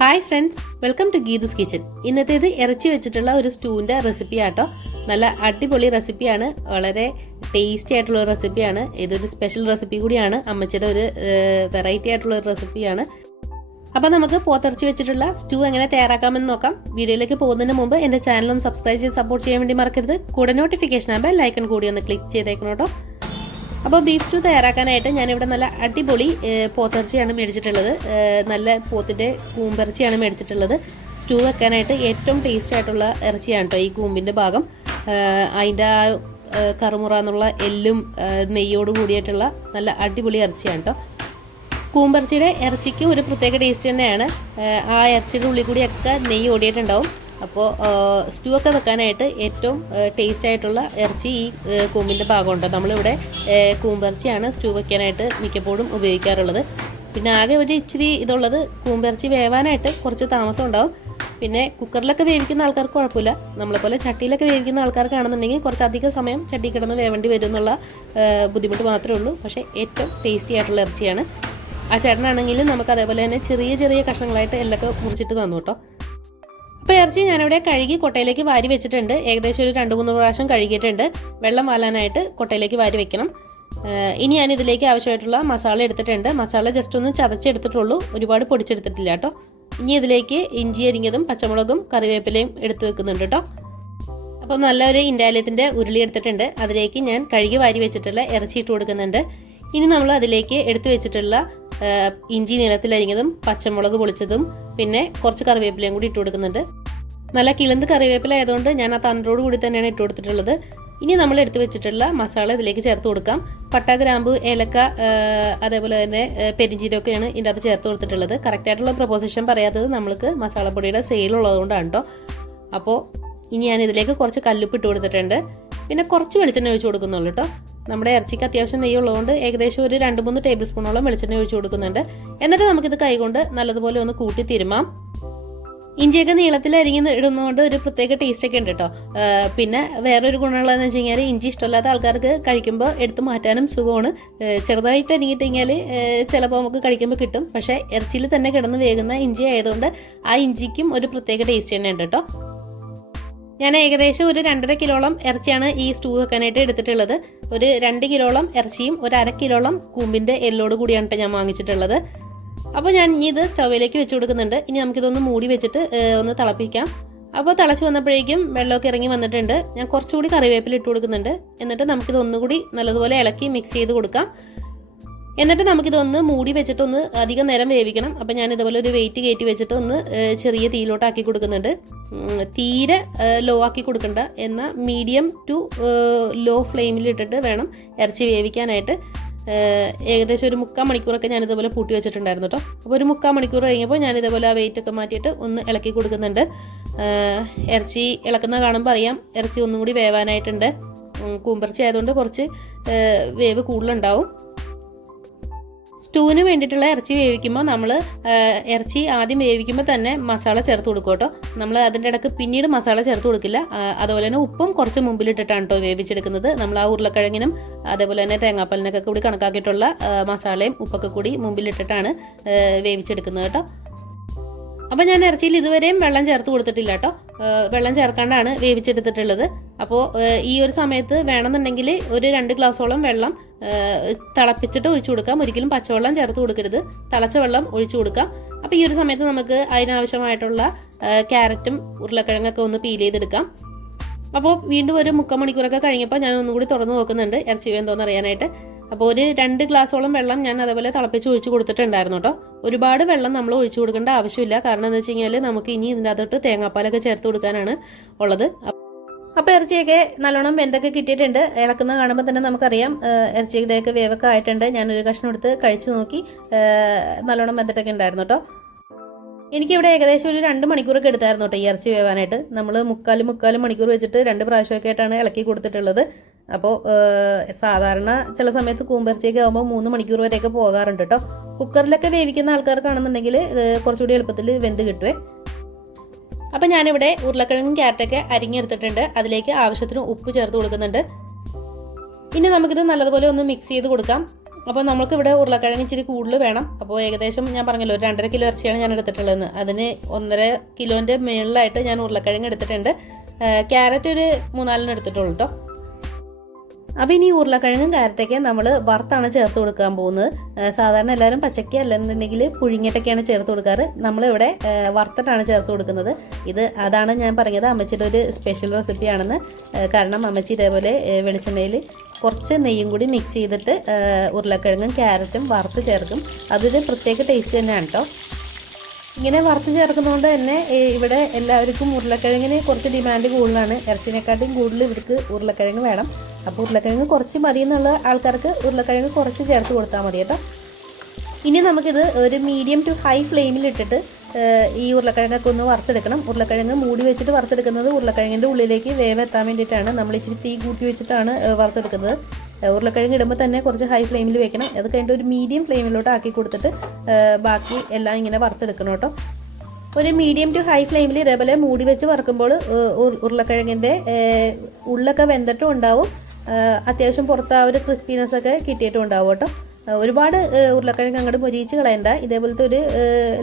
Hi friends welcome to Geethu's kitchen ഇന്നത്തേത് ഇറച്ചി വെച്ചിട്ടുള്ള ഒരു സ്റ്റൂവിന്റെ റെസിപ്പി ആട്ടോ. നല്ല അടിപൊളി റെസിപ്പിയാണ് വളരെ ടേസ്റ്റി ആയിട്ടുള്ള റെസിപ്പിയാണ് ഇതൊരു സ്പെഷ്യൽ റെസിപ്പി കൂടിയാണ്. അമ്മച്ചിയുടെ ഒരു വെറൈറ്റി ആയിട്ടുള്ള ഒരു റെസിപ്പിയാണ് അപ്പോൾ നമുക്ക് പോത്തിറച്ചി വെച്ചിട്ടുള്ള സ്റ്റൂ എങ്ങനെ തയ്യാറാക്കാമെന്ന് നോക്കാം. വീഡിയോയിലേക്ക് പോകുന്നതിന് മുമ്പ് എന്റെ ചാനൽ ഒന്ന് സബ്സ്ക്രൈബ് ചെയ്ത് സപ്പോർട്ട് ചെയ്യാൻ വേണ്ടി മറക്കരുത്. കൂടെ നോട്ടിഫിക്കേഷൻ ആകുമ്പോൾ ലൈക്കൺ കൂടി ഒന്ന് ക്ലിക്ക് ചെയ്തേക്കണം കേട്ടോ. അപ്പോൾ ബീഫ് സ്റ്റൂ തയ്യാറാക്കാനായിട്ട് ഞാനിവിടെ നല്ല അടിപൊളി പോത്തിറച്ചിയാണ് മേടിച്ചിട്ടുള്ളത്. നല്ല പോത്തിന്റെ കൂമ്പിറച്ചിയാണ് മേടിച്ചിട്ടുള്ളത്. സ്റ്റൂ വെക്കാനായിട്ട് ഏറ്റവും ടേസ്റ്റ് ആയിട്ടുള്ള ഇറച്ചിയാണ് കേട്ടോ ഈ കൂമ്പിന്റെ ഭാഗം. അതിന്റെ ആ കറുമുറ എന്നുള്ള എല്ലും നെയ്യോട് കൂടിയിട്ടുള്ള നല്ല അടിപൊളി ഇറച്ചിയാണ് കേട്ടോ കൂമ്പിറച്ചിയുടെ ഇറച്ചിക്ക് ഒരു പ്രത്യേക ടേസ്റ്റ് തന്നെയാണ്. ആ ഇറച്ചിയുടെ ഉള്ളിൽ കൂടിയൊക്കെ നെയ്യ് ഓടിയിട്ടുണ്ടാവും. അപ്പോൾ സ്റ്റൂ ഒക്കെ വെക്കാനായിട്ട് ഏറ്റവും ടേസ്റ്റ് ആയിട്ടുള്ള ഇറച്ചി ഈ കൂമ്പിന്റെ ഭാഗമുണ്ട്. നമ്മളിവിടെ കൂമ്പിറച്ചിയാണ് സ്റ്റൂ വെക്കാനായിട്ട് മിക്കപ്പോഴും ഉപയോഗിക്കാറുള്ളത്. പിന്നെ ആകെ ഒരു ഇച്ചിരി ഇതുള്ളത് കൂമ്പിറച്ചി വേവാനായിട്ട് കുറച്ച് താമസം ഉണ്ടാവും. പിന്നെ കുക്കറിലൊക്കെ വേവിക്കുന്ന ആൾക്കാർക്ക് കുഴപ്പമില്ല. നമ്മളെപ്പോലെ ചട്ടിയിലൊക്കെ വേവിക്കുന്ന ആൾക്കാർക്കാണെന്നുണ്ടെങ്കിൽ കുറച്ച് അധികം സമയം ചട്ടി കിടന്ന് വേവേണ്ടി വരും എന്നുള്ള ബുദ്ധിമുട്ട് മാത്രമേ ഉള്ളൂ. പക്ഷേ ഏറ്റവും ടേസ്റ്റി ആയിട്ടുള്ള ഇറച്ചിയാണ്. ആ ചേട്ടനാണെങ്കിലും നമുക്ക് അതേപോലെ തന്നെ ചെറിയ ചെറിയ കഷ്ണങ്ങളായിട്ട് എല്ലൊക്കെ മുറിച്ചിട്ട് തന്നു കേട്ടോ. അപ്പോൾ ഇറച്ചി ഞാനിവിടെ കഴുകി കൊട്ടയിലേക്ക് വാരി വെച്ചിട്ടുണ്ട്. ഏകദേശം ഒരു രണ്ട് മൂന്ന് പ്രാവശ്യം കഴുകിയിട്ടുണ്ട്. വെള്ളം വാലാനായിട്ട് കൊട്ടയിലേക്ക് വാരി വെക്കണം. ഇനി ഞാൻ ഇതിലേക്ക് ആവശ്യമായിട്ടുള്ള മസാല എടുത്തിട്ടുണ്ട്. മസാല ജസ്റ്റ് ഒന്ന് ചതച്ചെടുത്തിട്ടുള്ളൂ. ഒരുപാട് പൊടിച്ചെടുത്തിട്ടില്ല കേട്ടോ. ഇനി ഇതിലേക്ക് ഇഞ്ചി അരിഞ്ഞതും പച്ചമുളകും കറിവേപ്പിലയും എടുത്തു വെക്കുന്നുണ്ട് കേട്ടോ. അപ്പോൾ നല്ലൊരു ഇൻഡാലിയത്തിന്റെ ഉരുളി എടുത്തിട്ടുണ്ട്. അതിലേക്ക് ഞാൻ കഴുകി വാരി വെച്ചിട്ടുള്ള ഇറച്ചി ഇട്ട് കൊടുക്കുന്നുണ്ട്. ഇനി നമ്മൾ അതിലേക്ക് എടുത്തു വെച്ചിട്ടുള്ള ഇഞ്ചി നീളത്തിലരിഞ്ഞതും പച്ചമുളക് പൊളിച്ചതും പിന്നെ കുറച്ച് കറിവേപ്പിലയും കൂടി ഇട്ട് കൊടുക്കുന്നുണ്ട്. നല്ല കിളന്ത് കറിവേപ്പില ആയതുകൊണ്ട് ഞാൻ ആ തണ്ടോട് കൂടി തന്നെയാണ് ഇട്ട് കൊടുത്തിട്ടുള്ളത്. ഇനി നമ്മൾ എടുത്തു വെച്ചിട്ടുള്ള മസാല ഇതിലേക്ക് ചേർത്ത് കൊടുക്കാം. പട്ട ഗ്രാമ്പ് ഏലക്ക അതേപോലെ തന്നെ പെരിഞ്ചീരൊക്കെയാണ് ഇതിന്റെ അകത്ത് ചേർത്ത് കൊടുത്തിട്ടുള്ളത്. കറക്റ്റായിട്ടുള്ള പ്രൊപ്പോസിഷൻ പറയാത്തത് നമ്മൾക്ക് മസാലപ്പൊടിയുടെ സെയിൽ ഉള്ളതുകൊണ്ടാണ് കേട്ടോ അപ്പോൾ ഇനി ഞാൻ ഇതിലേക്ക് കുറച്ച് കല്ലുപ്പ് ഇട്ട് കൊടുത്തിട്ടുണ്ട്. പിന്നെ കുറച്ച് വെളിച്ചെണ്ണ ഒഴിച്ച് കൊടുക്കുന്നുള്ളൂ കേട്ടോ നമ്മുടെ ഇറച്ചിക്ക് അത്യാവശ്യം നെയ്യ് ഉള്ളതുകൊണ്ട് ഏകദേശം ഒരു രണ്ട് മൂന്ന് ടേബിൾ സ്പൂണോളം വെളിച്ചെണ്ണ ഒഴിച്ച് കൊടുക്കുന്നുണ്ട്. എന്നിട്ട് നമുക്കിത് കൈകൊണ്ട് നല്ലതുപോലെ ഒന്ന് കൂട്ടി തിരുമാം ഇഞ്ചിയൊക്കെ നീളത്തിൽ അരിഞ്ഞ് ഇടുന്നതുകൊണ്ട് ഒരു പ്രത്യേക ടേസ്റ്റ് ഒക്കെ ഉണ്ട് കേട്ടോ പിന്നെ വേറൊരു ഗുണമുള്ളതെന്ന് വെച്ച് കഴിഞ്ഞാൽ ഇഞ്ചി ഇഷ്ടമില്ലാത്ത ആൾക്കാർക്ക് കഴിക്കുമ്പോൾ എടുത്ത് മാറ്റാനും സുഖമാണ്. ചെറുതായിട്ട് അരിഞ്ഞിട്ട് കഴിഞ്ഞാൽ ചിലപ്പോൾ നമുക്ക് കഴിക്കുമ്പോൾ കിട്ടും. പക്ഷേ ഇറച്ചിയിൽ തന്നെ കിടന്ന് വേകുന്ന ഇഞ്ചി ആയതുകൊണ്ട് ആ ഇഞ്ചിക്കും ഒരു പ്രത്യേക ടേസ്റ്റ് തന്നെ ഉണ്ട് കേട്ടോ ഞാൻ ഏകദേശം ഒരു രണ്ടര കിലോളം ഇറച്ചിയാണ് ഈ സ്റ്റൂ വെക്കാനായിട്ട് എടുത്തിട്ടുള്ളത്. ഒരു രണ്ട് കിലോളം ഇറച്ചിയും ഒരു അര കിലോളം കൂമ്പിന്റെ എല്ലോട് കൂടിയാണ് ഞാൻ വാങ്ങിച്ചിട്ടുള്ളത്. അപ്പോൾ ഞാൻ ഇനി ഇത് സ്റ്റൗവിലേക്ക് വെച്ച് കൊടുക്കുന്നുണ്ട്. ഇനി നമുക്കിതൊന്ന് മൂടി വെച്ചിട്ട് ഒന്ന് തിളപ്പിക്കാം. അപ്പോൾ തിളച്ച് വന്നപ്പോഴേക്കും വെള്ളമൊക്കെ ഇറങ്ങി വന്നിട്ടുണ്ട്. ഞാൻ കുറച്ചുകൂടി കറിവേപ്പില ഇട്ട് കൊടുക്കുന്നുണ്ട്. എന്നിട്ട് നമുക്കിത് ഒന്നുകൂടി നല്ലതുപോലെ ഇളക്കി മിക്സ് ചെയ്ത് കൊടുക്കാം. എന്നിട്ട് നമുക്കിതൊന്ന് മൂടി വെച്ചിട്ട് ഒന്ന് അധികം നേരം വേവിക്കണം. അപ്പം ഞാൻ ഇതുപോലെ ഒരു വെയിറ്റ് കയറ്റി വെച്ചിട്ട് ഒന്ന് ചെറിയ തീയിലോട്ടാക്കി കൊടുക്കുന്നുണ്ട്. തീരെ ലോ ആക്കി കൊടുക്കണ്ട. എന്നാൽ മീഡിയം ടു ലോ ഫ്ലെയിമിൽ ഇട്ടിട്ട് വേണം ഇറച്ചി വേവിക്കാനായിട്ട്. ഏകദേശം ഒരു മുക്കാൽ മണിക്കൂറൊക്കെ ഞാൻ ഇതുപോലെ പൂട്ടി വെച്ചിട്ടുണ്ടായിരുന്നു കേട്ടോ അപ്പോൾ ഒരു മുക്കാൽ മണിക്കൂർ കഴിഞ്ഞപ്പോൾ ഞാൻ ഇതുപോലെ ആ വെയിറ്റ് ഒക്കെ മാറ്റിയിട്ട് ഒന്ന് ഇളക്കി കൊടുക്കുന്നുണ്ട്. ഇറച്ചി ഇളക്കുന്ന കാണുമ്പോൾ അറിയാം ഇറച്ചി ഒന്നും കൂടി വേവാനായിട്ടുണ്ട്. കൂമ്പിറച്ചി ആയതുകൊണ്ട് കുറച്ച് വേവ് കൂടുതലുണ്ടാവും. സ്റ്റൂവിന് വേണ്ടിയിട്ടുള്ള ഇറച്ചി വേവിക്കുമ്പോൾ നമ്മൾ ഇറച്ചി ആദ്യം വേവിക്കുമ്പോൾ തന്നെ മസാല ചേർത്ത് കൊടുക്കും കേട്ടോ. നമ്മൾ അതിന്റെ ഇടയ്ക്ക് പിന്നീട് മസാല ചേർത്ത് കൊടുക്കില്ല. അതുപോലെ തന്നെ ഉപ്പും കുറച്ച് മുമ്പിലിട്ടിട്ടാണ് കേട്ടോ വേവിച്ചെടുക്കുന്നത്. നമ്മൾ ആ ഉരുളക്കിഴങ്ങിനും അതേപോലെ തന്നെ തേങ്ങാപ്പാലിനൊക്കെ കൂടി കണക്കാക്കിയിട്ടുള്ള മസാലയും ഉപ്പൊക്കെ കൂടി മുമ്പിലിട്ടിട്ടാണ് വേവിച്ചെടുക്കുന്നത് കേട്ടോ. അപ്പോൾ ഞാൻ ഇറച്ചിയിൽ ഇതുവരെയും വെള്ളം ചേർത്ത് കൊടുത്തിട്ടില്ല കേട്ടോ. വെള്ളം ചേർക്കാണ്ടാണ് വേവിച്ചെടുത്തിട്ടുള്ളത്. അപ്പോൾ ഈ ഒരു സമയത്ത് വേണമെന്നുണ്ടെങ്കിൽ ഒരു രണ്ട് ഗ്ലാസ്സോളം വെള്ളം തിളപ്പിച്ചിട്ട് ഒഴിച്ചു കൊടുക്കാം. ഒരിക്കലും പച്ചവെള്ളം ചേർത്ത് കൊടുക്കരുത്. തിളച്ച വെള്ളം ഒഴിച്ചു കൊടുക്കാം. അപ്പോൾ ഈ ഒരു സമയത്ത് നമുക്ക് അതിനാവശ്യമായിട്ടുള്ള ക്യാരറ്റും ഉരുളക്കിഴങ്ങൊക്കെ ഒന്ന് പീൽ ചെയ്തെടുക്കാം. അപ്പോൾ വീണ്ടും ഒരു മുക്കാൽ മണിക്കൂറൊക്കെ കഴിഞ്ഞപ്പോൾ ഞാൻ ഒന്നുകൂടി തുറന്നു നോക്കുന്നുണ്ട്. ഇറച്ചി വേണ്ടോന്ന് അറിയാനായിട്ട്. അപ്പോൾ ഒരു രണ്ട് ഗ്ലാസ്സോളം വെള്ളം ഞാൻ അതേപോലെ തിളപ്പിച്ച് ഒഴിച്ച് കൊടുത്തിട്ടുണ്ടായിരുന്നു കേട്ടോ. ഒരുപാട് വെള്ളം നമ്മൾ ഒഴിച്ചു കൊടുക്കേണ്ട ആവശ്യമില്ല. കാരണം എന്താ വെച്ച് കഴിഞ്ഞാൽ നമുക്ക് ഇനി ഇതിന്റെ അകത്തോട്ട് തേങ്ങാപ്പാലൊക്കെ ചേർത്ത് കൊടുക്കാനാണ് ഉള്ളത്. അപ്പോൾ ഇറച്ചിയൊക്കെ നല്ലോണം വെന്തൊക്കെ കിട്ടിയിട്ടുണ്ട്. ഇളക്കുന്ന കാണുമ്പോൾ തന്നെ നമുക്കറിയാം ഇറച്ചിയുടെ ഇറച്ചിയുടെയൊക്കെ വേവൊക്കെ ആയിട്ടുണ്ട്. ഞാനൊരു കഷ്ണം എടുത്ത് കഴിച്ചു നോക്കി നല്ലോണം വെന്തിട്ടൊക്കെ ഉണ്ടായിരുന്നു കേട്ടോ എനിക്കിവിടെ ഏകദേശം ഒരു രണ്ട് മണിക്കൂറൊക്കെ എടുത്തായിരുന്നു കേട്ടോ ഈ ഇറച്ചി വേവാനായിട്ട്. നമ്മൾ മുക്കാലും മുക്കാലും മണിക്കൂർ വെച്ചിട്ട് രണ്ട് പ്രാവശ്യമൊക്കെ ആയിട്ടാണ് ഇളക്കി കൊടുത്തിട്ടുള്ളത്. അപ്പോൾ സാധാരണ ചില സമയത്ത് കൂമ്പിറച്ചിയൊക്കെ ആകുമ്പോൾ മൂന്ന് മണിക്കൂർ വരെയൊക്കെ പോകാറുണ്ട് കേട്ടോ കുക്കറിലൊക്കെ വേവിക്കുന്ന ആൾക്കാർക്കാണെന്നുണ്ടെങ്കിൽ കുറച്ചുകൂടി എളുപ്പത്തിൽ വെന്ത് കിട്ടുവേ. അപ്പം ഞാനിവിടെ ഉരുളക്കിഴങ്ങും ക്യാരറ്റൊക്കെ അരിഞ്ഞെടുത്തിട്ടുണ്ട്. അതിലേക്ക് ആവശ്യത്തിന് ഉപ്പ് ചേർത്ത് കൊടുക്കുന്നുണ്ട്. ഇനി നമുക്കിത് നല്ലതുപോലെ ഒന്ന് മിക്സ് ചെയ്ത് കൊടുക്കാം. അപ്പോൾ നമുക്ക് ഇവിടെ ഉരുളക്കിഴങ്ങ് ഇച്ചിരി കൂടുതൽ വേണം. അപ്പോൾ ഏകദേശം ഞാൻ പറഞ്ഞല്ലോ ഒരു രണ്ടര കിലോ ഇറച്ചിയാണ് ഞാൻ എടുത്തിട്ടുള്ളതെന്ന്. അതിന് ഒന്നര കിലോന്റെ മുകളിലായിട്ട് ഞാൻ ഉരുളക്കിഴങ്ങ് എടുത്തിട്ടുണ്ട്. ക്യാരറ്റ് ഒരു മൂന്നാലിന് എടുത്തിട്ടുള്ളൂ കേട്ടോ അപ്പോൾ ഇനി ഉരുളക്കിഴങ്ങും ക്യാരറ്റൊക്കെ നമ്മൾ വറുത്താണ് ചേർത്ത് കൊടുക്കാൻ പോകുന്നത്. സാധാരണ എല്ലാവരും പച്ചക്ക അല്ലെന്നുണ്ടെങ്കിൽ പുഴുങ്ങിയിട്ടൊക്കെയാണ് ചേർത്ത് കൊടുക്കാറ്. നമ്മളിവിടെ വറുത്തിട്ടാണ് ചേർത്ത് കൊടുക്കുന്നത്. ഇത് അതാണ് ഞാൻ പറഞ്ഞത് അമ്മച്ചിയുടെ ഒരു സ്പെഷ്യൽ റെസിപ്പിയാണെന്ന് കാരണം അമ്മച്ചി ഇതേപോലെ വെളിച്ചെണ്ണയിൽ കുറച്ച് നെയ്യും കൂടി മിക്സ് ചെയ്തിട്ട് ഉരുളക്കിഴങ്ങും ക്യാരറ്റും വറുത്ത് ചേർക്കും. അതൊരു പ്രത്യേക ടേസ്റ്റ് തന്നെയാണ് കേട്ടോ ഇങ്ങനെ വറുത്ത് ചേർക്കുന്നതുകൊണ്ട് തന്നെ ഇവിടെ എല്ലാവർക്കും ഉരുളക്കിഴങ്ങിന് കുറച്ച് ഡിമാൻഡ് കൂടുതലാണ്. ഇറച്ചിനെക്കാട്ടും കൂടുതൽ ഇവർക്ക് ഉരുളക്കിഴങ്ങ് വേണം. അപ്പോൾ ഉരുളക്കിഴങ്ങ് കുറച്ച് മതി എന്നുള്ള ആൾക്കാർക്ക് ഉരുളക്കിഴങ്ങ് കുറച്ച് ചേർത്ത് കൊടുത്താൽ മതി കേട്ടോ. ഇനി നമുക്കിത് ഒരു മീഡിയം ടു ഹൈ ഫ്ലെയിമിൽ ഇട്ടിട്ട് ഈ ഉരുളക്കിഴങ്ങൊക്കെ ഒന്ന് വറുത്തെടുക്കണം. ഉരുളക്കിഴങ്ങ് മൂടി വെച്ചിട്ട് വറുത്തെടുക്കുന്നത് ഉരുളക്കിഴങ്ങിന്റെ ഉള്ളിലേക്ക് വേവെത്താൻ വേണ്ടിയിട്ടാണ്. നമ്മൾ ഇച്ചിരി തീ കൂട്ടി വെച്ചിട്ടാണ് വറുത്തെടുക്കുന്നത്. ഉരുളക്കിഴങ്ങ് ഇടുമ്പോൾ തന്നെ കുറച്ച് ഹൈ ഫ്ലെയിമിൽ വെക്കണം. അത് കഴിഞ്ഞിട്ട് ഒരു മീഡിയം ഫ്ലെയിമിലോട്ട് ആക്കി കൊടുത്തിട്ട് ബാക്കി എല്ലാം ഇങ്ങനെ വറുത്തെടുക്കണം കേട്ടോ ഒരു മീഡിയം ടു ഹൈ ഫ്ലെയിമിൽ ഇതേപോലെ മൂടി വെച്ച് വറുക്കുമ്പോൾ ഉരുളക്കിഴങ്ങിന്റെ ഉള്ളൊക്കെ വെന്തിട്ടും ഉണ്ടാവും. അത്യാവശ്യം പുറത്ത് ആ ഒരു ക്രിസ്പിനെസ് ഒക്കെ കിട്ടിയിട്ടും ഉണ്ടാവും കേട്ടോ ഒരുപാട് ഉരുളക്കിഴങ്ങ് അങ്ങോട്ട് പൊരിയിച്ച് കളയണ്ട. ഇതേപോലത്തെ ഒരു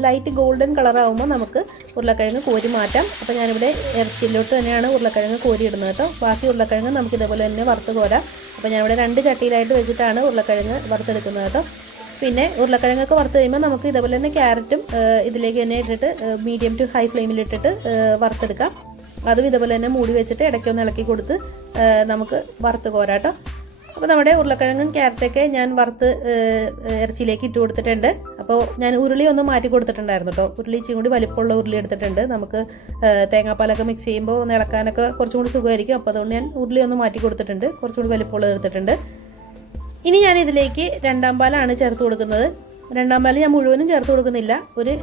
ലൈറ്റ് ഗോൾഡൻ കളർ ആകുമ്പോൾ നമുക്ക് ഉരുളക്കിഴങ്ങ് കോരി മാറ്റാം. അപ്പോൾ ഞാനിവിടെ ഇറച്ചിയിലോട്ട് തന്നെയാണ് ഉരുളക്കിഴങ്ങ് കോരി ഇടുന്നത് കേട്ടോ. ബാക്കി ഉരുളക്കിഴങ്ങ് നമുക്ക് ഇതേപോലെ തന്നെ വറുത്ത് കോരാം. അപ്പോൾ ഞാനിവിടെ രണ്ട് ചട്ടിയിലായിട്ട് വെച്ചിട്ടാണ് ഉരുളക്കിഴങ്ങ് വറുത്തെടുക്കുന്നത് കേട്ടോ. പിന്നെ ഉരുളക്കിഴങ്ങൊക്കെ വറുത്ത് കഴിയുമ്പോൾ നമുക്ക് ഇതേപോലെ തന്നെ ക്യാരറ്റും ഇതിലേക്ക് തന്നെ ഇട്ടിട്ട് മീഡിയം ടു ഹൈ ഫ്ലെയിമിൽ ഇട്ടിട്ട് വറുത്തെടുക്കാം. അതും ഇതേപോലെ തന്നെ മൂടി വെച്ചിട്ട് ഇടയ്ക്കൊന്ന് ഇളക്കി കൊടുത്ത് നമുക്ക് വറുത്ത് കോരാട്ടോ അപ്പോൾ നമ്മുടെ ഉരുളക്കിഴങ്ങും ക്യാരറ്റൊക്കെ ഞാൻ വറുത്ത് ഇറച്ചിയിലേക്ക് ഇട്ട് കൊടുത്തിട്ടുണ്ട്. അപ്പോൾ ഞാൻ ഉരുളി ഒന്ന് മാറ്റി കൊടുത്തിട്ടുണ്ടായിരുന്നു കേട്ടോ ഉരുളി ഇച്ചിരി കൂടി വലിപ്പമുള്ള ഉരുളി എടുത്തിട്ടുണ്ട്. നമുക്ക് തേങ്ങാപ്പാലൊക്കെ മിക്സ് ചെയ്യുമ്പോൾ ഒന്ന് ഇളക്കാനൊക്കെ കുറച്ചും കൂടി സുഖമായിരിക്കും. അപ്പോൾ അതുകൊണ്ട് ഞാൻ ഉരുളി ഒന്ന് മാറ്റി കൊടുത്തിട്ടുണ്ട്. കുറച്ചും കൂടി വലിപ്പമുള്ളത് എടുത്തിട്ടുണ്ട്. ഇനി ഞാൻ ഇതിലേക്ക് രണ്ടാം പാലാണ് ചേർത്ത് കൊടുക്കുന്നത്. രണ്ടാം പാൽ ഞാൻ മുഴുവനും ചേർത്ത് കൊടുക്കുന്നില്ല. ഒരു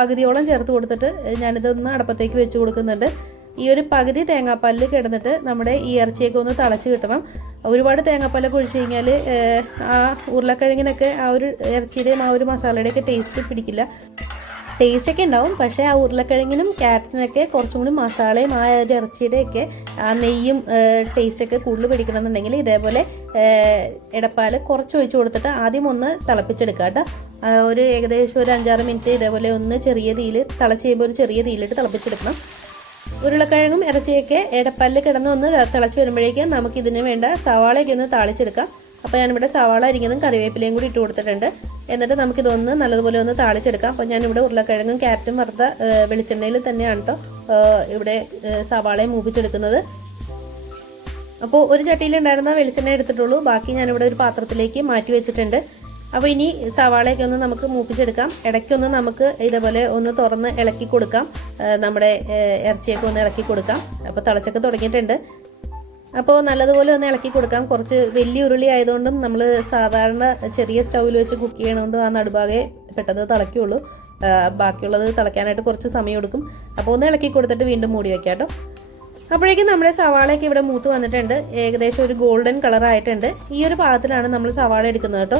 പകുതിയോളം ചേർത്ത് കൊടുത്തിട്ട് ഞാനിതൊന്ന് അടപ്പത്തേക്ക് വെച്ച് കൊടുക്കുന്നുണ്ട്. ഈ ഒരു പകുതി തേങ്ങാപ്പാലിൽ കിടന്നിട്ട് നമ്മുടെ ഈ ഇറച്ചിയൊക്കെ ഒന്ന് തിളച്ച് കിട്ടണം. ഒരുപാട് തേങ്ങാപ്പാലൊക്കെ ഒഴിച്ച് കഴിഞ്ഞാൽ ആ ഉരുളക്കിഴങ്ങിനൊക്കെ ആ ഒരു ഇറച്ചിയുടെയും ആ ഒരു മസാലയുടെയൊക്കെ ടേസ്റ്റ് പിടിക്കില്ല. ടേസ്റ്റ് ഒക്കെ ഉണ്ടാവും പക്ഷേ ആ ഉരുളക്കിഴങ്ങിനും ക്യാരറ്റിനൊക്കെ കുറച്ചും കൂടി മസാലയും ആ ഒരു ഇറച്ചിയുടെയൊക്കെ ആ നെയ്യും ടേസ്റ്റൊക്കെ കൂടുതൽ പിടിക്കണമെന്നുണ്ടെങ്കിൽ ഇതേപോലെ ഇടപ്പാൽ കുറച്ച് ഒഴിച്ച് കൊടുത്തിട്ട് ആദ്യം ഒന്ന് തിളപ്പിച്ചെടുക്കുക കേട്ടോ. ഒരു ഏകദേശം ഒരു അഞ്ചാറ് മിനിറ്റ് ഇതേപോലെ ഒന്ന് ചെറിയ തീയിൽ തിളച്ച് ചെയ്യുമ്പോൾ ഒരു ചെറിയ തീയിലിട്ട് തിളപ്പിച്ചെടുക്കണം. ഉരുളക്കിഴങ്ങും ഇറച്ചിയൊക്കെ ഇടപ്പല്ല് കിടന്ന് ഒന്ന് തിളച്ച് വരുമ്പോഴേക്കും നമുക്ക് ഇതിന് വേണ്ട സവാളയൊക്കെ ഒന്ന് താളിച്ചെടുക്കാം. അപ്പോൾ ഞാനിവിടെ സവാള അരിക്കുന്നതും കറിവേപ്പിലയും കൂടി ഇട്ട് കൊടുത്തിട്ടുണ്ട്. എന്നിട്ട് നമുക്കിതൊന്ന് നല്ലതുപോലെ ഒന്ന് താളിച്ചെടുക്കാം. അപ്പോൾ ഞാനിവിടെ ഉരുളക്കിഴങ്ങും ക്യാരറ്റും വറുത്ത വെളിച്ചെണ്ണയിൽ തന്നെയാണ് കേട്ടോ ഇവിടെ സവാളയും മൂപ്പിച്ചെടുക്കുന്നത്. അപ്പോൾ ഒരു ചട്ടിയിലുണ്ടായിരുന്ന വെളിച്ചെണ്ണ എടുത്തിട്ടുള്ളൂ. ബാക്കി ഞാനിവിടെ ഒരു പാത്രത്തിലേക്ക് മാറ്റി വെച്ചിട്ടുണ്ട്. അപ്പോൾ ഇനി സവാളയൊക്കെ ഒന്ന് നമുക്ക് മൂപ്പിച്ചെടുക്കാം. ഇടയ്ക്കൊന്ന് നമുക്ക് ഇതേപോലെ ഒന്ന് തുറന്ന് ഇളക്കി കൊടുക്കാം. നമ്മുടെ ഇറച്ചിയൊക്കെ ഒന്ന് ഇളക്കി കൊടുക്കാം. അപ്പോൾ തിളച്ചൊക്കെ തുടങ്ങിയിട്ടുണ്ട്. അപ്പോൾ നല്ലതുപോലെ ഒന്ന് ഇളക്കി കൊടുക്കാം. കുറച്ച് വലിയ ഉരുളി ആയതുകൊണ്ടും നമ്മൾ സാധാരണ ചെറിയ സ്റ്റൗവിൽ വെച്ച് കുക്ക് ചെയ്യണതുകൊണ്ടും ആ നടുഭാഗേ പെട്ടെന്ന് തിളയ്ക്കുള്ളൂ. ബാക്കിയുള്ളത് തിളയ്ക്കാനായിട്ട് കുറച്ച് സമയം എടുക്കും. അപ്പോൾ ഒന്ന് ഇളക്കി കൊടുത്തിട്ട് വീണ്ടും മൂടി വെക്കാം കേട്ടോ. അപ്പോഴേക്കും നമ്മുടെ സവാളയൊക്കെ ഇവിടെ മൂത്ത് വന്നിട്ടുണ്ട്. ഏകദേശം ഒരു ഗോൾഡൻ കളറായിട്ടുണ്ട് ഈ ഒരു പാകത്തിലാണ് നമ്മൾ സവാള എടുക്കുന്നത് കേട്ടോ.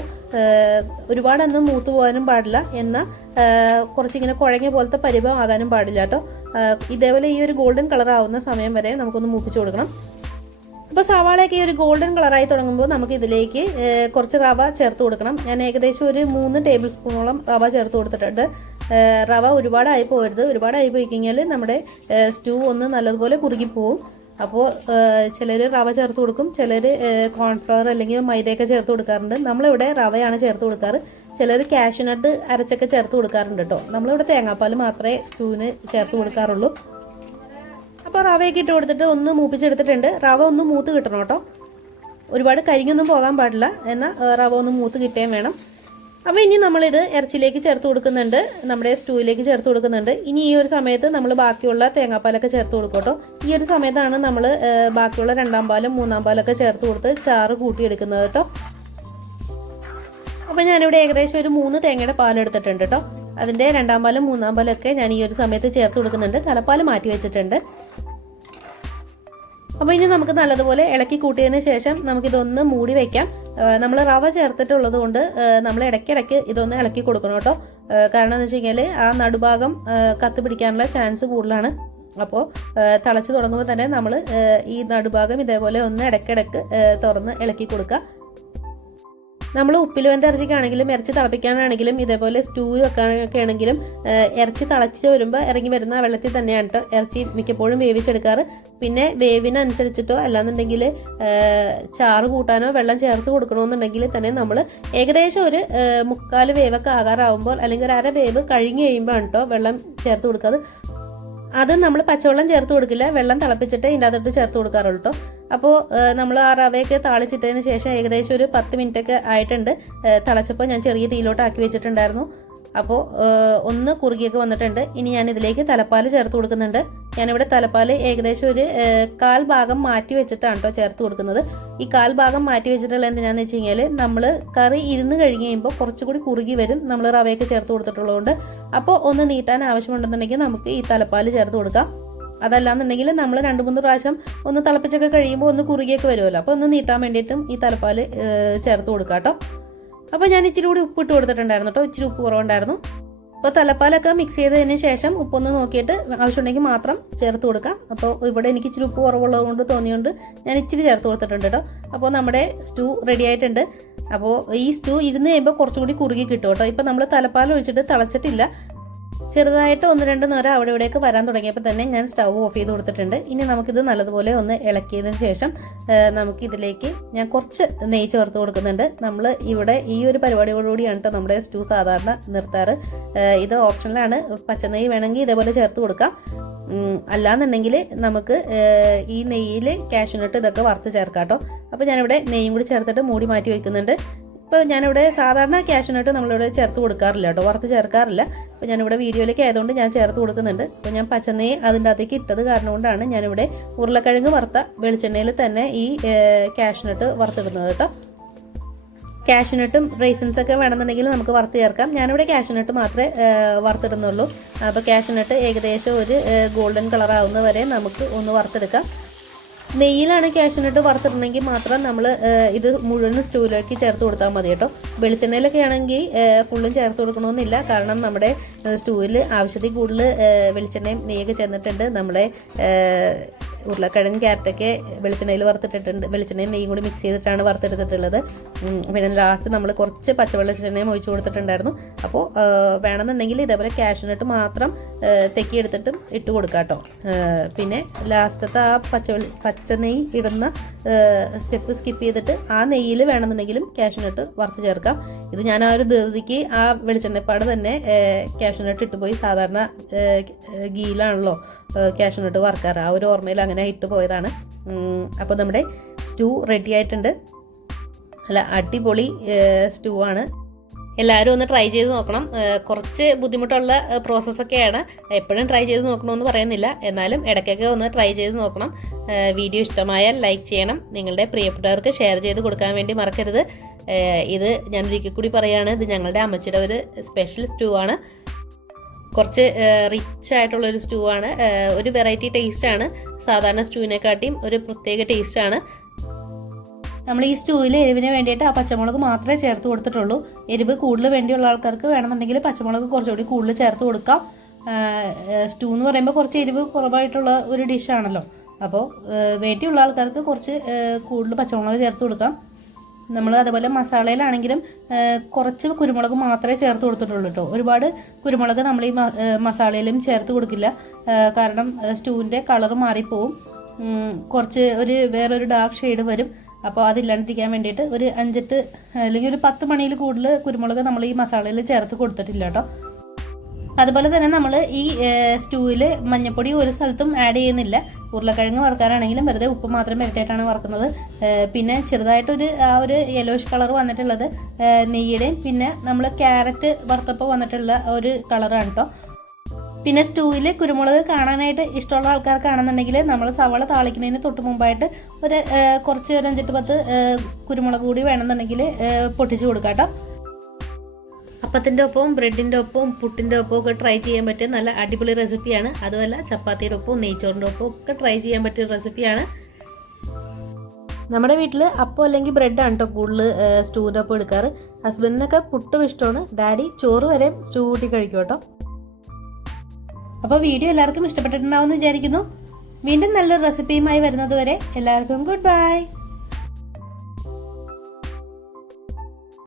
ഒരുപാടൊന്നും മൂത്ത് പോകാനും പാടില്ല. എന്നാൽ കുറച്ചിങ്ങനെ കുഴങ്ങിയ പോലത്തെ പരിഭവം ആകാനും പാടില്ല കേട്ടോ. ഇതേപോലെ ഈ ഒരു ഗോൾഡൻ കളർ ആവുന്ന സമയം വരെ നമുക്കൊന്ന് മൂപ്പിച്ച് കൊടുക്കണം. അപ്പോൾ സവാളയൊക്കെ ഈ ഒരു ഗോൾഡൻ കളറായി തുടങ്ങുമ്പോൾ നമുക്ക് ഇതിലേക്ക് കുറച്ച് റവ ചേർത്ത് കൊടുക്കണം. ഞാൻ ഏകദേശം ഒരു മൂന്ന് ടേബിൾ സ്പൂണോളം റവ ചേർത്ത് കൊടുത്തിട്ടുണ്ട്. റവ ഒരുപാടായി പോകരുത് ഒരുപാടായി പോയി കഴിഞ്ഞാൽ നമ്മുടെ സ്റ്റൂ ഒന്ന് നല്ലതുപോലെ കുറുകി കുറുകിപ്പോവും അപ്പോൾ ചിലർ റവ ചേർത്ത് കൊടുക്കും. ചിലർ കോൺഫ്ലവർ അല്ലെങ്കിൽ മൈദയൊക്കെ ചേർത്ത് കൊടുക്കാറുണ്ട്. നമ്മളിവിടെ റവയാണ് ചേർത്ത് കൊടുക്കാറ്. ചിലർ കാഷ്യൂനട്ട് അരച്ചൊക്കെ ചേർത്ത് കൊടുക്കാറുണ്ട് കേട്ടോ നമ്മളിവിടെ തേങ്ങാപ്പാൽ മാത്രമേ സ്റ്റൂവിന് ചേർത്ത് കൊടുക്കാറുള്ളൂ. അപ്പോൾ റവയൊക്കെ ഇട്ട് കൊടുത്തിട്ട് ഒന്ന് മൂപ്പിച്ചെടുത്തിട്ടുണ്ട്. റവ ഒന്ന് മൂത്ത് കിട്ടണം കേട്ടോ ഒരുപാട് കരിഞ്ഞൊന്നും പോകാൻ പാടില്ല. എന്നാൽ റവ ഒന്ന് മൂത്ത് കിട്ടുകയും വേണം. അപ്പോൾ ഇനി നമ്മളിത് ഇറച്ചിയിലേക്ക് ചേർത്ത് കൊടുക്കുന്നുണ്ട്. നമ്മുടെ സ്റ്റൂവിലേക്ക് ചേർത്ത് കൊടുക്കുന്നുണ്ട്. ഇനി ഈ ഒരു സമയത്ത് നമ്മൾ ബാക്കിയുള്ള തേങ്ങാപ്പാലൊക്കെ ചേർത്ത് കൊടുക്കട്ടോ. ഈ ഒരു സമയത്താണ് നമ്മൾ ബാക്കിയുള്ള രണ്ടാം പാലും മൂന്നാം പാലൊക്കെ ചേർത്ത് കൊടുത്ത് ചാറ് കൂട്ടിയെടുക്കുന്നത് കേട്ടോ. അപ്പോൾ ഞാനിവിടെ ഏകദേശം ഒരു മൂന്ന് തേങ്ങയുടെ പാലെടുത്തിട്ടുണ്ട് കേട്ടോ. അതിന്റെ രണ്ടാം പാലും മൂന്നാം പാലൊക്കെ ഞാൻ ഈ ഒരു സമയത്ത് ചേർത്ത് കൊടുക്കുന്നുണ്ട്. തലപ്പാൽ മാറ്റി വെച്ചിട്ടുണ്ട്. അപ്പോൾ ഇനി നമുക്ക് നല്ലതുപോലെ ഇളക്കി കൂട്ടിയതിന് ശേഷം നമുക്ക് ഇതൊന്ന് മൂടി വെക്കാം. നമ്മൾ റവ ചേർത്തിട്ടുള്ളത് കൊണ്ട് നമ്മൾ ഇടയ്ക്കിടയ്ക്ക് ഇതൊന്ന് ഇളക്കി കൊടുക്കണം കേട്ടോ. കാരണം എന്ന് വെച്ച് ആ നടുഭാഗം കത്ത് പിടിക്കാനുള്ള ചാൻസ് കൂടുതലാണ്. അപ്പോൾ തിളച്ച് തുടങ്ങുമ്പോൾ തന്നെ നമ്മൾ ഈ നടുഭാഗം ഇതേപോലെ ഒന്ന് ഇടയ്ക്കിടയ്ക്ക് തുറന്ന് ഇളക്കി കൊടുക്കുക. നമ്മൾ ഉപ്പിൽ വെന്ത ഇറച്ചിക്കാണെങ്കിലും ഇറച്ചി തിളപ്പിക്കാനാണെങ്കിലും ഇതേപോലെ സ്റ്റൂ വെക്കാനൊക്കെ ആണെങ്കിലും ഇറച്ചി തിളച്ച് വരുമ്പോൾ ഇറങ്ങി വരുന്ന വെള്ളത്തിൽ തന്നെയാണ് കേട്ടോ ഇറച്ചി മിക്കപ്പോഴും വേവിച്ചെടുക്കാറ്. പിന്നെ വേവിനനുസരിച്ചിട്ടോ അല്ലാന്നുണ്ടെങ്കിൽ ചാറ് കൂട്ടാനോ വെള്ളം ചേർത്ത് കൊടുക്കണമെന്നുണ്ടെങ്കിൽ തന്നെ നമ്മൾ ഏകദേശം ഒരു മുക്കാൽ വേവൊക്കെ ആകാറാവുമ്പോൾ അല്ലെങ്കിൽ ഒരു അര വേവ് കഴിഞ്ഞ് കഴിയുമ്പോൾ കേട്ടോ വെള്ളം ചേർത്ത് കൊടുക്കാറ്. അത് നമ്മൾ പച്ചവെള്ളം ചേർത്ത് കൊടുക്കില്ല. വെള്ളം തിളപ്പിച്ചിട്ട് ഇതിന്റെ അകത്തോട്ട് ചേർത്ത് കൊടുക്കാറുള്ളൂ അപ്പോൾ നമ്മൾ ആ റവയൊക്കെ താളിച്ചിട്ടതിന് ശേഷം ഏകദേശം ഒരു പത്ത് മിനിറ്റ് ഒക്കെ ആയിട്ടുണ്ട് തിളച്ചപ്പോൾ ഞാൻ ചെറിയ തീയിലോട്ട് ആക്കി വെച്ചിട്ടുണ്ടായിരുന്നു അപ്പോൾ ഒന്ന് കുറുകിയൊക്കെ വന്നിട്ടുണ്ട്. ഇനി ഞാൻ ഇതിലേക്ക് തലപ്പാൽ ചേർത്ത് കൊടുക്കുന്നുണ്ട്. ഞാനിവിടെ തലപ്പാൽ ഏകദേശം ഒരു കാൽ ഭാഗം മാറ്റി വെച്ചിട്ടാണ് കേട്ടോ ചേർത്ത് കൊടുക്കുന്നത്. ഈ കാൽ ഭാഗം മാറ്റി വെച്ചിട്ടുള്ള എന്തിനാന്ന് വെച്ച് കഴിഞ്ഞാൽ നമ്മൾ കറി ഇരുന്ന് കഴിഞ്ഞ് കഴിയുമ്പോൾ കുറച്ചുകൂടി കുറുകി വരും. നമ്മൾ റവയൊക്കെ ചേർത്ത് കൊടുത്തിട്ടുള്ളതുകൊണ്ട്. അപ്പോൾ ഒന്ന് നീട്ടാൻ ആവശ്യമുണ്ടെന്നുണ്ടെങ്കിൽ നമുക്ക് ഈ തലപ്പാൽ ചേർത്ത് കൊടുക്കാം. അതല്ലാന്നുണ്ടെങ്കിൽ നമ്മൾ രണ്ട് മൂന്ന് പ്രാവശ്യം ഒന്ന് തിളപ്പിച്ചൊക്കെ കഴിയുമ്പോൾ ഒന്ന് കുറുകിയൊക്കെ വരുമല്ലോ. അപ്പോൾ ഒന്ന് നീട്ടാൻ വേണ്ടിയിട്ടും ഈ തലപ്പാൽ ചേർത്ത് കൊടുക്കാം കേട്ടോ അപ്പോൾ ഞാൻ ഇച്ചിരി കൂടി ഉപ്പിട്ട് കൊടുത്തിട്ടുണ്ടായിരുന്നു കേട്ടോ ഇച്ചിരി ഉപ്പ് കുറവുണ്ടായിരുന്നു. അപ്പോൾ തലപ്പാലൊക്കെ മിക്സ് ചെയ്തതിന് ശേഷം ഉപ്പൊന്ന് നോക്കിയിട്ട് ആവശ്യമുണ്ടെങ്കിൽ മാത്രം ചേർത്ത് കൊടുക്കാം. അപ്പോൾ ഇവിടെ എനിക്ക് ഇച്ചിരി ഉപ്പ് കുറവുള്ളത് കൊണ്ട് തോന്നിയുകൊണ്ട് ഞാൻ ഇച്ചിരി ചേർത്ത് കൊടുത്തിട്ടുണ്ട് കേട്ടോ അപ്പോൾ നമ്മുടെ സ്റ്റൂ റെഡി ആയിട്ടുണ്ട്. അപ്പോൾ ഈ സ്റ്റൂ ഇരുന്ന് കഴിയുമ്പോൾ കുറച്ചുകൂടി കുറുകി കിട്ടും കേട്ടോ ഇപ്പോൾ നമ്മൾ തലപ്പാൽ ഒഴിച്ചിട്ട് തിളച്ചിട്ടില്ല. ചെറുതായിട്ട് ഒന്ന് രണ്ട് നേരം അവിടെ ഇവിടെയൊക്കെ വരാൻ തുടങ്ങിയപ്പോൾ തന്നെ ഞാൻ സ്റ്റൗ ഓഫ് ചെയ്ത് കൊടുത്തിട്ടുണ്ട്. ഇനി നമുക്കിത് നല്ലതുപോലെ ഒന്ന് ഇളക്കിയതിന് ശേഷം നമുക്ക് നമുക്കിതിലേക്ക് ഞാൻ കുറച്ച് നെയ്യ് ചേർത്ത് കൊടുക്കുന്നുണ്ട്. നമ്മൾ ഇവിടെ ഈ ഒരു പരിപാടിയോടുകൂടിയാണ് കേട്ടോ നമ്മുടെ സ്റ്റൂ സാധാരണ നിർത്താറ്. ഇത് ഇത് ഓപ്ഷനിലാണ്. പച്ചനെയ്യ് വേണമെങ്കിൽ ഇതേപോലെ ചേർത്ത് കൊടുക്കാം. അല്ലാന്നുണ്ടെങ്കിൽ നമുക്ക് ഈ നെയ്യിൽ കാഷ്യൂനട്ട് ഇതൊക്കെ വറുത്ത് ചേർക്കാം കേട്ടോ അപ്പോൾ ഞാനിവിടെ നെയ്യും കൂടി ചേർത്തിട്ട് മൂടി മാറ്റി വയ്ക്കുന്നുണ്ട് ഇപ്പോൾ ഞാനിവിടെ സാധാരണ കാഷ്യൂനട്ട് നമ്മളിവിടെ ചേർത്ത് കൊടുക്കാറില്ല കേട്ടോ. വറുത്ത് ചേർക്കാറില്ല. അപ്പോൾ ഞാനിവിടെ വീഡിയോയിലേക്ക് ആയതുകൊണ്ട് ഞാൻ ചേർത്ത് കൊടുക്കുന്നുണ്ട്. അപ്പോൾ ഞാൻ പച്ചനെയ്യ് അതിന്റെ അകത്തേക്ക് ഇട്ടത് കാരണം കൊണ്ടാണ് ഞാനിവിടെ ഉരുളക്കിഴങ്ങ് വറുത്ത വെളിച്ചെണ്ണയിൽ തന്നെ ഈ കാഷ്യൂനട്ട് വറുത്തിടുന്നത് കേട്ടോ. കാഷ്യൂനട്ടും റേസൻസ് ഒക്കെ വേണമെന്നുണ്ടെങ്കിൽ നമുക്ക് വറുത്ത് ചേർക്കാം. ഞാനിവിടെ കാഷ്യൂനട്ട് മാത്രമേ വറുത്തിടുന്നുള്ളൂ. അപ്പോൾ കാഷ്യൂനട്ട് ഏകദേശം ഒരു ഗോൾഡൻ കളർ ആവുന്ന വരെ നമുക്ക് ഒന്ന് വറുത്തെടുക്കാം. നെയ്യിലാണ് കാഷ്യൂനട്ട് വറുത്തിടണമെങ്കിൽ മാത്രം നമ്മൾ ഇത് മുഴുവൻ സ്റ്റൂവിലേക്ക് ചേർത്ത് കൊടുത്താൽ മതി കേട്ടോ. വെളിച്ചെണ്ണയിലൊക്കെ ആണെങ്കിൽ ഫുള്ളും ചേർത്ത് കൊടുക്കണമെന്നില്ല. കാരണം നമ്മുടെ സ്റ്റൂവിൽ ആവശ്യത്തിൽ കൂടുതൽ വെളിച്ചെണ്ണയും നെയ്യൊക്കെ ചെന്നിട്ടുണ്ട്. നമ്മുടെ ഉരുളക്കിഴങ്ങ് ക്യാരറ്റൊക്കെ വെളിച്ചെണ്ണയിൽ വറുത്തിട്ടിട്ടുണ്ട്. വെളിച്ചെണ്ണയും നെയ്യും കൂടി മിക്സ് ചെയ്തിട്ടാണ് വറുത്തെടുത്തിട്ടുള്ളത്. പിന്നെ ലാസ്റ്റ് നമ്മൾ കുറച്ച് പച്ചവെളിച്ചെണ്ണയും ഒഴിച്ചു കൊടുത്തിട്ടുണ്ടായിരുന്നു. അപ്പോൾ വേണമെന്നുണ്ടെങ്കിൽ ഇതേപോലെ ക്യാഷിനിട്ട് മാത്രം തെക്കി എടുത്തിട്ട് ഇട്ട് കൊടുക്കാം കേട്ടോ പിന്നെ ലാസ്റ്റത്തെ ആ പച്ചവെളി പച്ച നെയ്യ് ഇടുന്ന സ്റ്റെപ്പ് സ്കിപ്പ് ചെയ്തിട്ട് ആ നെയ്യിൽ വേണമെന്നുണ്ടെങ്കിലും ക്യാഷിനിട്ട് വറുത്ത് ചേർക്കാം. ഇത് ഞാൻ ആ ഒരു ധൃതിക്ക് ആ വെളിച്ചെണ്ണപ്പാട് തന്നെ കാഷ്യൂനട്ട് ഇട്ട് പോയി. സാധാരണ ഗീലാണല്ലോ കാഷ്യൂനട്ട് വർക്കാറ് ആ ഒരു ഓർമ്മയിൽ അങ്ങനെ ഇട്ട് പോയതാണ്. അപ്പോൾ നമ്മുടെ സ്റ്റൂ റെഡി ആയിട്ടുണ്ട്. അല്ല അടിപൊളി സ്റ്റൂ ആണ്. എല്ലാവരും ഒന്ന് ട്രൈ ചെയ്ത് നോക്കണം. കുറച്ച് ബുദ്ധിമുട്ടുള്ള പ്രോസസ്സൊക്കെയാണ് എപ്പോഴും ട്രൈ ചെയ്ത് നോക്കണമെന്ന് പറയുന്നില്ല. എന്നാലും ഇടയ്ക്കൊക്കെ ഒന്ന് ട്രൈ ചെയ്ത് നോക്കണം. വീഡിയോ ഇഷ്ടമായാൽ ലൈക്ക് ചെയ്യണം. നിങ്ങളുടെ പ്രിയപ്പെട്ടവർക്ക് ഷെയർ ചെയ്ത് കൊടുക്കാൻ വേണ്ടി മറക്കരുത്. ഇത് ഞാൻ ഒരിക്കൽ കൂടി പറയുകയാണ് ഇത് ഞങ്ങളുടെ അമ്മച്ചിയുടെ ഒരു സ്പെഷ്യൽ സ്റ്റൂ ആണ്. കുറച്ച് റിച്ച് ആയിട്ടുള്ള ഒരു സ്റ്റൂ ആണ്. ഒരു വെറൈറ്റി ടേസ്റ്റ് ആണ്. സാധാരണ സ്റ്റൂവിനെക്കാട്ടിയും ഒരു പ്രത്യേക ടേസ്റ്റ് ആണ്. നമ്മൾ ഈ സ്റ്റൂവിൽ എരിവിന് വേണ്ടിയിട്ട് ആ പച്ചമുളക് മാത്രമേ ചേർത്ത് കൊടുത്തിട്ടുള്ളൂ. എരിവ് കൂടുതൽ വേണ്ടിയുള്ള ആൾക്കാർക്ക് വേണമെന്നുണ്ടെങ്കിൽ പച്ചമുളക് കുറച്ചുകൂടി കൂടുതൽ ചേർത്ത് കൊടുക്കാം. സ്റ്റൂ എന്ന് പറയുമ്പോൾ കുറച്ച് എരിവ് കുറവായിട്ടുള്ള ഒരു ഡിഷാണല്ലോ അപ്പോൾ വേണ്ടിയുള്ള ആൾക്കാർക്ക് കുറച്ച് കൂടുതൽ പച്ചമുളക് ചേർത്ത് കൊടുക്കാം. നമ്മൾ അതുപോലെ മസാലയിലാണെങ്കിലും കുറച്ച് കുരുമുളക് മാത്രമേ ചേർത്ത് കൊടുത്തിട്ടുള്ളൂ കേട്ടോ ഒരുപാട് കുരുമുളക് നമ്മൾ ഈ മസാലയിലും ചേർത്ത് കൊടുക്കില്ല. കാരണം സ്റ്റൂവിന്റെ കളർ മാറിപ്പോവും. കുറച്ച് ഒരു വേറൊരു ഡാർക്ക് ഷെയ്ഡ് വരും. അപ്പോൾ അതില്ലാണ്ടിരിക്കാൻ വേണ്ടിയിട്ട് ഒരു അഞ്ചെട്ട് അല്ലെങ്കിൽ ഒരു പത്ത് മണിയിൽ കൂടുതൽ കുരുമുളക് നമ്മൾ ഈ മസാലയിൽ ചേർത്ത് കൊടുത്തിട്ടില്ല കേട്ടോ അതുപോലെ തന്നെ നമ്മൾ ഈ സ്റ്റൂവിൽ മഞ്ഞപ്പൊടി ഒരു സ്ഥലത്തും ആഡ് ചെയ്യുന്നില്ല. ഉരുളക്കിഴങ്ങ് വറുക്കാനാണെങ്കിലും വെറുതെ ഉപ്പ് മാത്രം ഇരട്ടിയിട്ടാണ് വറുക്കുന്നത്. പിന്നെ ചെറുതായിട്ടൊരു ആ ഒരു യെല്ലോഷ് കളർ വന്നിട്ടുള്ളത് നെയ്യുടെയും പിന്നെ നമ്മൾ ക്യാരറ്റ് വറുത്തപ്പോൾ വന്നിട്ടുള്ള ഒരു കളറാണ് കേട്ടോ പിന്നെ സ്റ്റൂവിൽ കുരുമുളക് കാണാനായിട്ട് ഇഷ്ടമുള്ള ആൾക്കാർക്കാണെന്നുണ്ടെങ്കിൽ നമ്മൾ സവള താളിക്കുന്നതിന് തൊട്ട് മുമ്പായിട്ട് ഒരു കുറച്ച് ഒരു അഞ്ചെട്ട് പത്ത് കുരുമുളക് കൂടി വേണമെന്നുണ്ടെങ്കിൽ പൊട്ടിച്ച് കൊടുക്കാം കേട്ടോ അപ്പത്തിന്റെ ഒപ്പവും ബ്രെഡിന്റെ ഒപ്പവും പുട്ടിന്റെ ഒപ്പവും ഒക്കെ ട്രൈ ചെയ്യാൻ പറ്റിയ നല്ല അടിപൊളി റെസിപ്പിയാണ് അതുമല്ല ചപ്പാത്തിയുടെ ഒപ്പവും നെയ്ച്ചോറിന്റെ ഒപ്പവും ഒക്കെ ട്രൈ ചെയ്യാൻ പറ്റിയ റെസിപ്പിയാണ് നമ്മുടെ വീട്ടിൽ അപ്പം അല്ലെങ്കിൽ ബ്രെഡാണ് കേട്ടോ കൂടുതൽ സ്റ്റൂവിന്റെ ഒപ്പം എടുക്കാറ്. ഹസ്ബൻഡിനൊക്കെ പുട്ടും ഇഷ്ടമാണ്. ഡാഡി ചോറ് വരെ സ്റ്റൂ കൂട്ടി കഴിക്കും കേട്ടോ അപ്പോൾ വീഡിയോ എല്ലാവർക്കും ഇഷ്ടപ്പെട്ടിട്ടുണ്ടാവും എന്ന് വിചാരിക്കുന്നു. വീണ്ടും നല്ലൊരു റെസിപ്പിയുമായി വരുന്നത് വരെ എല്ലാവർക്കും ഗുഡ് ബൈ